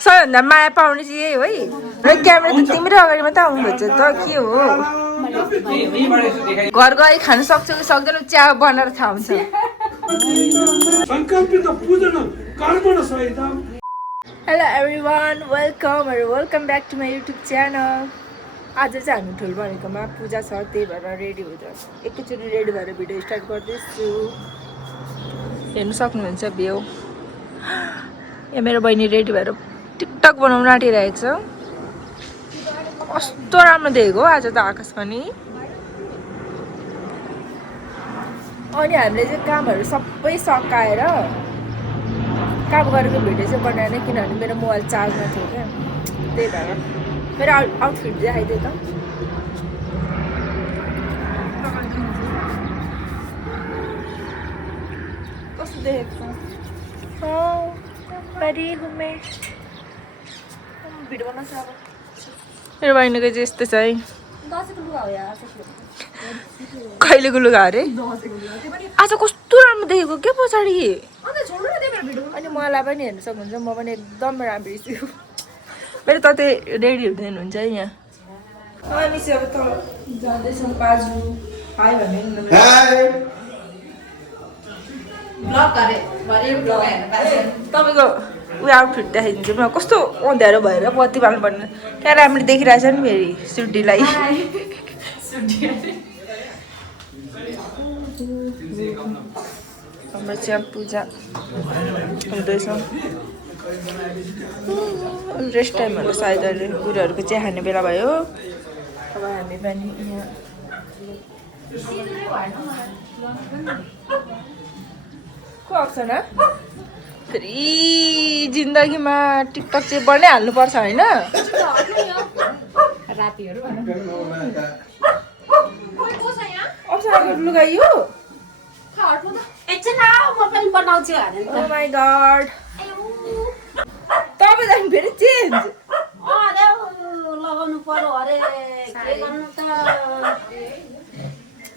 सबैभन्दा माया पाउने चाहिँ यही हो है क्यामेरा त तिम्रै अगाडि मात्रै आउनुहुन्छ त के हो घर गए खानु सक्छौ कि सक्दैनौ चिया बनाएर थाहा हुन्छ hello everyone welcome back to my YouTube channel आज चाहिँ हामी ठुल भनेकोमा पूजा छ त्यही भएर रेडी हुन्छ एकैचोटि रेडी भएर भिडियो स्टार्ट गर्दैछु हेर्नु सक्नुहुन्छ भ्यू यहाँ मेरो बहिनी रेडी भएर टिकटक बनाउन आँटिरहेको छ कस्तो राम्रो देखेको आज त आकाश पनि अनि हामीले चाहिँ कामहरू सबै सकाएर काम गरेको भिडियो चाहिँ बनाएन किनभने मेरो मोबाइल चार्जमा थियो क्या त्यही भएर मेरो आउटफिट देखाइदियो त कस्तो देखेको भिडियो बनाउँछ अब मेरो बहिनीको चाहिँ यस्तो छ है कहिलेको लुगा अरे आज कस्तो राम्रो देखेको क्या पछाडि अनि मलाई पनि हेर्नु सक्नुहुन्छ म पनि एकदम राम्रो छु मेरो त रेडी हुँदैन हुन्छ है यहाँ अनि चाहिँ अब त जाँदैछौँ बाजु हाई भन्ने तपाईँको उयो आउटफिट देखाइदिन्छु म कस्तो अँध्यारो भएर बत्ती बाल्नु पर्ने क्या राम्रो देखिरहेछ नि फेरि सुड्डीलाई हाम्रो चाहिँ पूजा हुँदैछ रेस्ट टाइमहरू सायद अहिले बुढोहरूको चिया खाने बेला भयो अब हामी पनि यहाँ को आउँछ न फेरि जिन्दगीमा टिकटक चाहिँ बनाइहाल्नुपर्छ होइन अप्सराको लुगा यो Oh my god. तपाईँ जानु फेरि चेन्ज लगाउनु पर्यो अरे के गर्नु त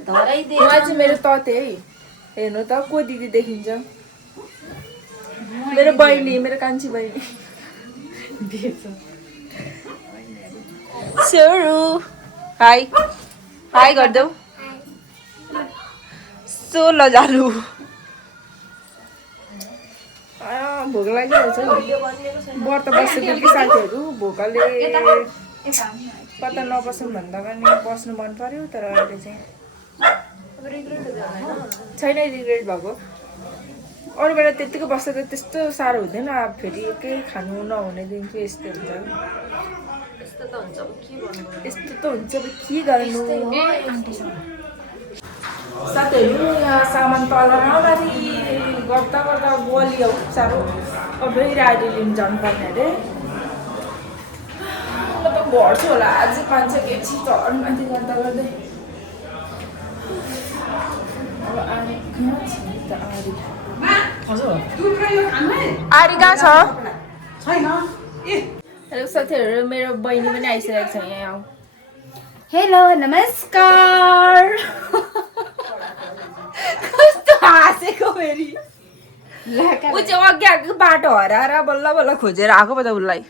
धरै दे चाहिँ मेरो तते है हेर्नु त को दिदी देखिन्छ मेरो बहिनी मेरो कान्छी बहिनी सोरु हाई हाई गरिदेऊ सो लजालु भोक लागिरहेछ व्रत बसेको कि साथीहरू भोकले कता नबसौँ भन्दा पनि बस्नु मन पर्यो तर अहिले चाहिँ छैन रिग्रेट भएको अरू बेला त्यत्तिकै बस्दा त त्यस्तो साह्रो हुँदैन अब फेरि केही खानु नहुने दिन चाहिँ यस्तो हुन्छ यस्तो त हुन्छ अब के गर्नु साथीहरू यहाँ सामान तल नमाथि गर्दा गर्दा बलियो साह्रो अब राडी लिनु जानुपर्ने अरे म त भर्छु होला आज 500 केजी चढमाथि गर्दा गर्दै अब आरी कहाँ छ हेलो साथीहरू मेरो बहिनी पनि आइसकेको छ यहाँ हेलो नमस्कार कस्तो हाँसेको फेरि ऊ चाहिँ अघि आएको बाटो हराएर बल्ल बल्ल खोजेर आएको पो त उसलाई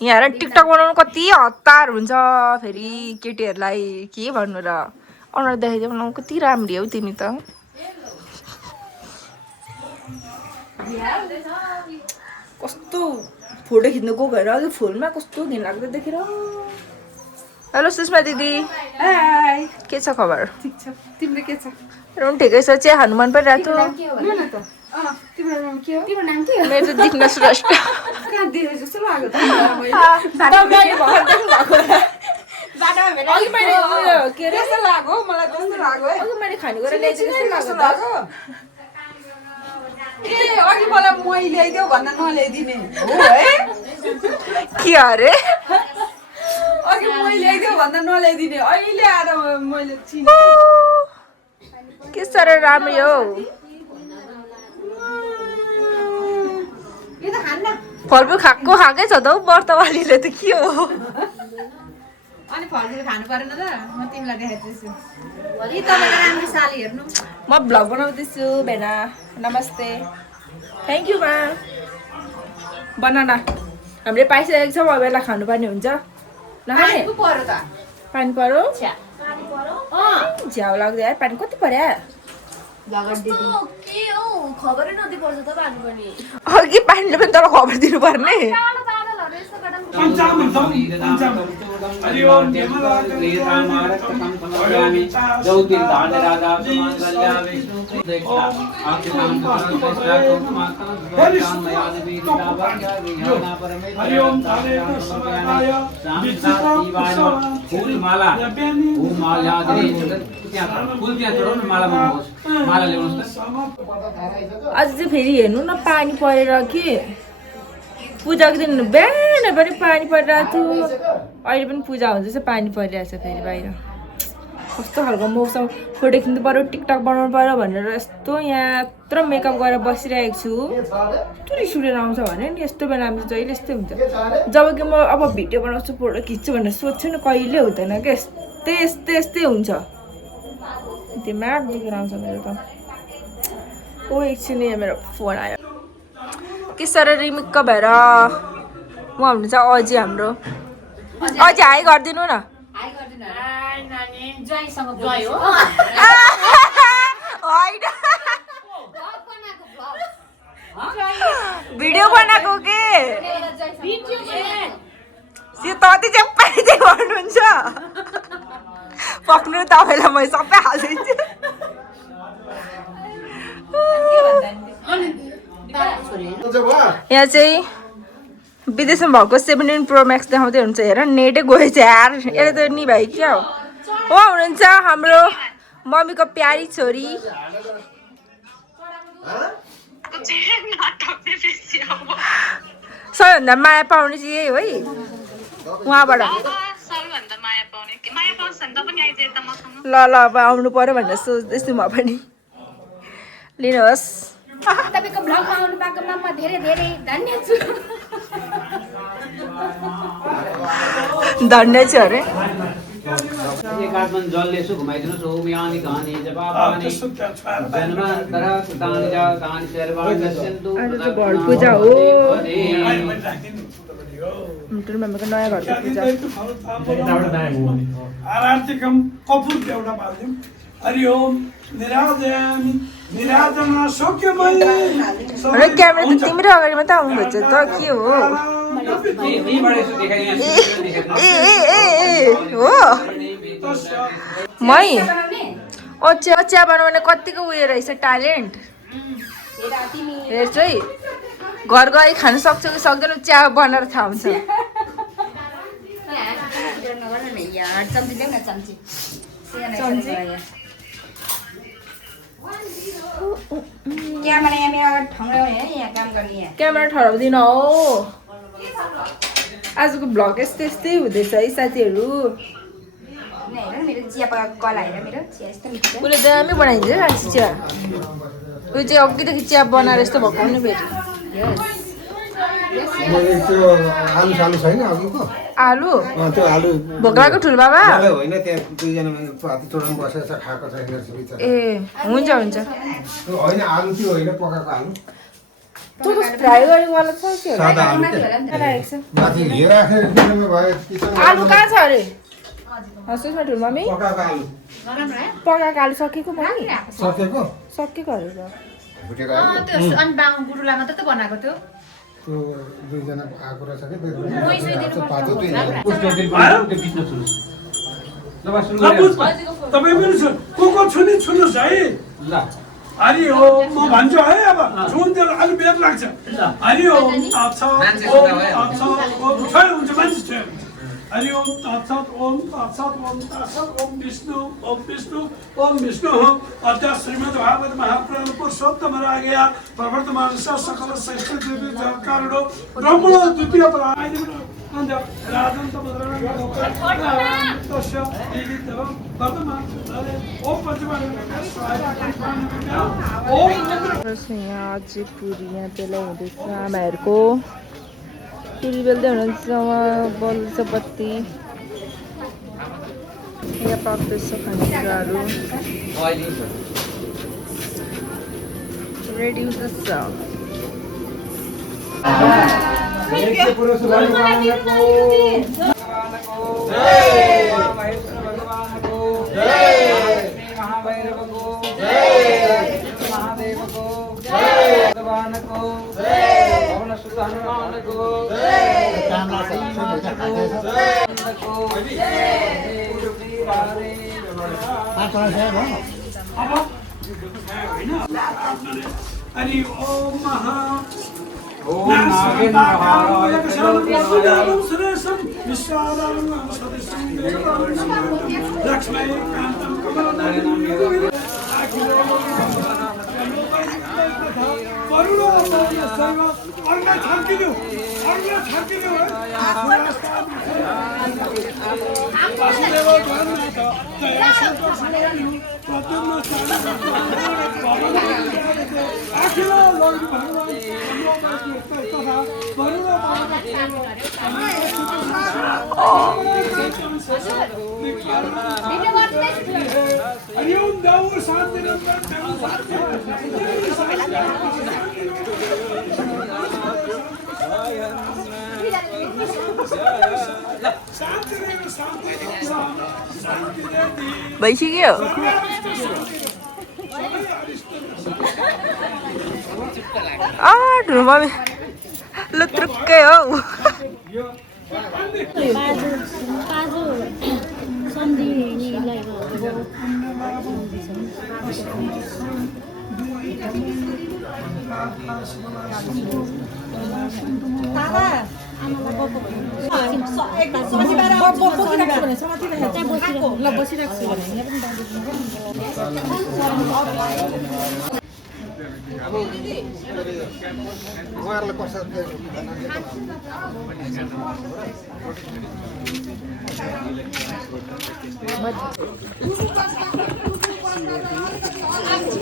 यहाँ हेर टिकटक बनाउनु कति हतार हुन्छ फेरि केटीहरूलाई के भन्नु र अनुहार देखाइदियो न कति राम्री हौ तिमी त कस्तो फोटो खिच्नु गएको भएर अघि फुलमा कस्तो घिनलाग्दो देखेर हेलो सुषमा दिदी के छ खबर ठीक छ तिम्रो के छ रुम ठिकै छ चिया खानु मन परिरहेको तिम्रो नाम के हो मेरो दिक्न श्रेष्ठ कहाँ दियो जस्तो लाग्यो त अघि मैले के अरे जस्तो लाग्यो मलाई जस्तो लाग्यो है अघि मैले खानेकुरा ल्याइदिएको जस्तो लाग्यो ए अघि मलाई मै ल्याइदेऊ भन्दा नल्याइदिने हो है के अरे अघि मै ल्याइदेऊ भन्दा नल्याइदिने अहिले आएर मैले चिने के साह्रो राम्रो हो यो त खान्न फलफुल खाएकै छ त हौ व्रतवालीले त के हो अनि फलफुल खानु परेन त म तिमीलाई देखाइदिन्छु भोलि तपाईको राम्रो साली हेर्नु म भ्लग बनाउँदैछु भेना नमस्ते थ्याङ्क यू मा बनाना हामीले पाइसकेको छ अब बेला खानुपर्ने हुन्छ नखाने पानी पऱ्यो झ्याउ लाग्दै यार पानी कति पर्यो अघि पानीले पनि तल खबर दिनुपर्ने अझ चाहिँ फेरि हेर्नु न पानी परेर कि पूजाको दिन बिहान पनि पानी परिरहेको थियो अहिले पनि पूजा हुँदैछ पानी परिरहेछ फेरि बाहिर कस्तो खालको मौसम फोटो खिच्नु पऱ्यो टिकटक बनाउनु पऱ्यो भनेर यस्तो यहाँ यत्रो मेकअप गरेर बसिरहेको छु टुरिस्ट स्टुडेन्ट आउँछ भने नि यस्तो बेलामा चाहिँ जहिले यस्तै हुन्छ जब कि म अब भिडियो बनाउँछु फोटो खिच्छु भनेर सोध्छु नि कहिले हुँदैन क्या यस्तै हुन्छ दिमाग दुखेर आउँछ मेरो त ओ एकछिन यहाँ मेरो फोन आयो के साह्रो रिमिक्क भएर उहाँ हुनुहुन्छ अझै हाम्रो अझै हाई गरिदिनु न होइन भिडियो बनाएको के तति चाहिँ पाइदिए भन्नुहुन्छ पक्नु तपाईँलाई मैले सबै हालिदिन्छु यहाँ चाहिँ विदेशमा भएको 17 प्रो म्याक्स देखाउँदै हुन्छ हेर नेटै गएछ यार यसले त नि भाइ क्या हो उहाँ हुनुहुन्छ हाम्रो मम्मीको प्यारी छोरी सबैभन्दा माया पाउने चाहिँ यही हो है उहाँबाट ल अब आउनु पर्यो भनेर सोच्दैछु म पनि लिनुहोस् तपाईको भ्लगमा आउनु पाएकोमा म धेरै धेरै धन्य छु धन्य छु अरे घर पूजा हो मेम्बरको नयाँ घरको पूजा हरि ओम निराजयामि निराजना शोक्यमयि अरे क्यामेरा त तिम्रो अगाडि मात्रै आउनुहुन्छ त के हो हो मै चिया बनाउने कतिको उयो रहेछ ट्यालेन्ट हेर्छु है घर गई खान सक्छु कि सक्दैन चिया बनाएर थाहा हुन्छ क्यामेरा ठहराउँदिन हो आजको भ्लग यस्तै हुँदैछ है साथीहरू उसले दामी बनाइदिन्छ राखी चिया उयो चाहिँ अघिदेखि चिया बनाएर यस्तो भएको नि फेरि आलु भोक लाग्यो ठुलो बाबा ए हुन्छ फ्राई गरेको छ के आलु कहाँ छ अरे सुषमा ठुलो मम्मी पकाएको आलु सकेको पनि सकेको अरे हरि ओम म भन्छु है अब सुन त्यो अलि बेर लाग्छ हरि ओम अच्छा ओम अच्छा ओम छय हुन्छ मान्छे छ हरि ओम अच्छा ओम विष्णु ओम विष्णु अध्यास श्रीमद् भागवत महापुराण पुरुषोत्तम रागया प्रवर्तमान सकल श्रेष्ठ देवी कारणो ब्रह्मणो द्वितीय प्राय राजन यहाँ अझै पुरी यहाँ बेला हुँदैछ आमाहरूको पुरी बेल्दै हुनुहुन्छ उहाँ बल्छ बत्ती यहाँ पाक्दैछ खानेकुराहरू रेडी हुँदैछ पुरुष भगवानको महेश्वर भगवानको महाभैरवको महादेवको भगवानको पवन सुत हनुमानको अनि ओम महा ओम नागेन्द्रहाराय भइसक्यो ढुमा लुत्रुक्कै हौ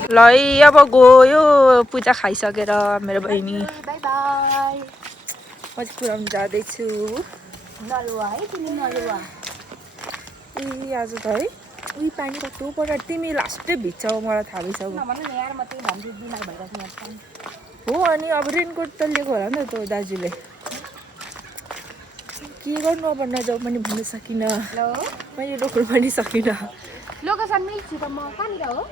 ल है अब गयो पूजा खाइसकेर मेरो बहिनी बाई बाई म चाहिँ पुऱ्याउनु जाँदैछु नलुवा है तिमी नलुवा ए आज त है उही पानी कस्तो परेर तिमी लास्टै भिज्छौ मलाई थाहा भइसक्यो नभन यार म त्यही भन्छु बिमार भइरहेको छ हो अनि अब रेनकोट त लिएको होला नि त तँ दाजुले के गर्नु अब नजाऊ पनि भन्न सकिनँ हेलो मैले रोक्नु पनि सकिनँ लोकेसन मिल्छु त म कहाँनिर हो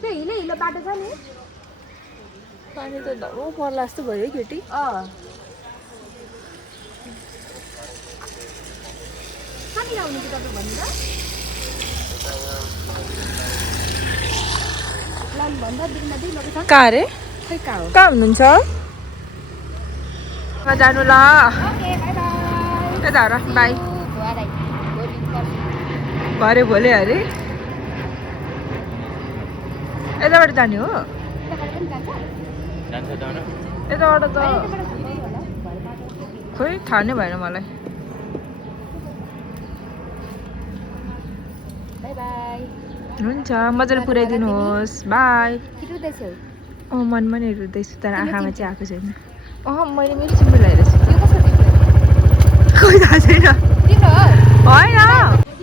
त्यो हिलो हिलो बाटो छ नि पानी त धरो पर्ला जस्तो भयो है केटी कहाँनिर आउनु चाहिँ तपाईँ भन्नु त ल भन्दा दिनमा दिइ लोकेसन कहाँ अरे खै कहाँ हो कहाँ हुनुहुन्छ जानु ल ओके बाई बाई यता र बाई भोलि पर्सि भरे भोलि अरे यताबाट जाने हो यताबाट त खोइ थाहा नै भएन मलाई बाई बाई हुन्छ मजाले पुऱ्याइदिनुहोस् बाई रुँदैछौ अँ मनमा नै रुँदैछु तर आँखामा चाहिँ आएको छैन अँ मैले मेरो सिम्बल लगाएर छु यो कसरी खोइ थाहा छैन तिम्रो हो होइन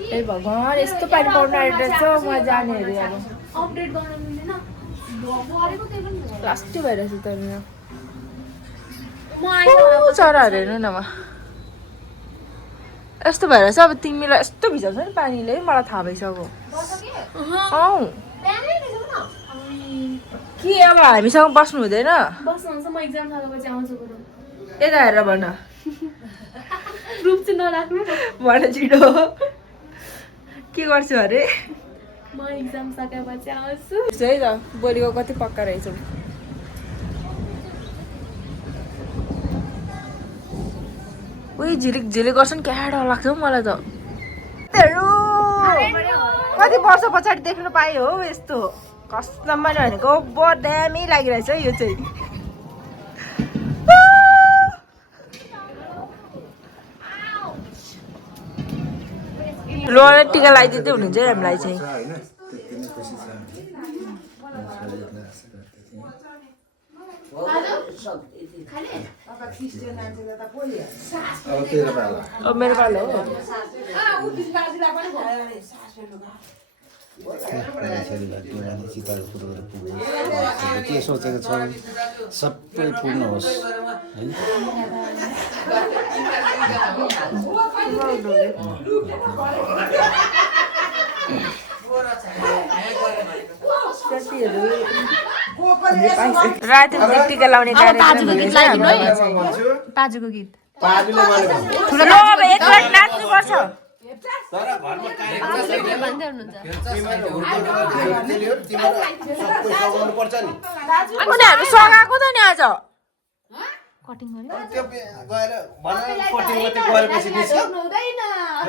ए भगवान् यस्तो पानी पाउनु आएको रहेछ म जाने अरे अब अपडेट गर्न मिल्दैन गरेको त्यही पनि लास्टै भइरहेछ त मेरो म आइनँ चराहरू हेर्नु न म यस्तो भइरहेछ अब तिमीलाई यस्तो भिजाउँछ नि पानीले मलाई थाहा भइसक्यो अँ के अब हामीसँग बस्नु हुँदैन बस्नुहुन्छ म एक्जाम थालेपछि आउँछु बरु यता हेरेर भन ग्रुप चाहिँ नराख्नु भन छिटो के गर्छु अरे म एक्जाम सकेपछि आउँछु है त भोलिको कति पक्का रहेछौ उही झिलिक झिलिक गर्छन् क्या डर लाग्छ हौ मलाई त कति वर्ष पछाडि देख्नु पाएँ हो यस्तो कसम मैले भनेको बहुत दामी लागिरहेछ यो चाहिँ लोहर टिका लगाइदिँदै हुनुहुन्छ है हामीलाई चाहिँ मेरो पालो हो छोरीलाई तिमीलाई चिताको कुरोहरू पुगोस् के सोचेको छौ सबै पूर्ण होस् है रातिको टिका लाउने कार्यक्रम पाजुको गीत पाजुले भनेको ठुलो अब एक रात नाच्नुपर्छ तर घरमा कार्यक्रम भन्दै हुनुहुन्छ सबै सघाउनु पर्छ नि उनीहरू सघाएको त नि आज कटिङ गर्यो त्यो गएर भन कटिङ मात्रै गरेपछि निस्क्यो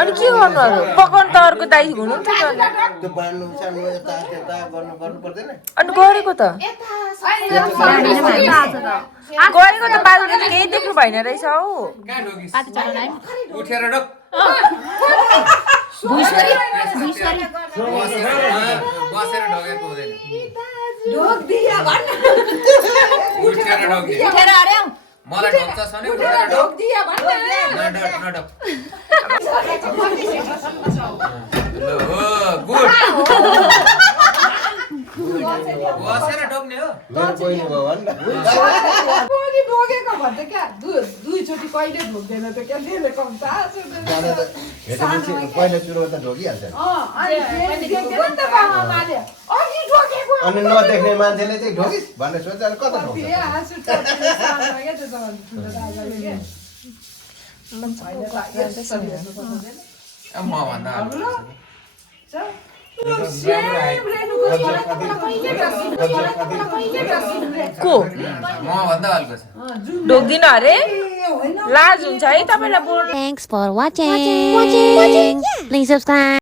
अनि के गर्नु अरू पकाउनु त अर्को दाइ हुनुहुन्थ्यो त त्यो बाँड्नु सान्नु यता त्यता गर्नु पर्दैन अनि गरेको त गरेको त बाजुले त केही देख्नु भएन रहेछ हौ पाती चढाउन आयो उठेर डक भुइसरी बसेर ढोगेको हुँदैन उठेर ढोग दिए उठेर अरे मलाई ढोग्छ सने उठेर ढोग दिए नडक ल हो गुड बसेर ढोग्ने हो मेरो बहिनी भयो भन् बोगी ढोगेको भन्दा क्या दुईचोटि कहिले ढोग्दैन त क्या त्यसले कम्ता जाँदा त भेटेपछि पहिलो सुरु त ढोकिहाल्छ अनि नदेख्ने मान्छेले चाहिँ ढोकिस् भनेर सोध्छ अनि कता ढोक्छ म भन्दा को म भन्दा हल्को छ ढोग्दिन अरे लाज हुन्छ है तपाईँलाई बोल्नु Thanks for watching. Please subscribe.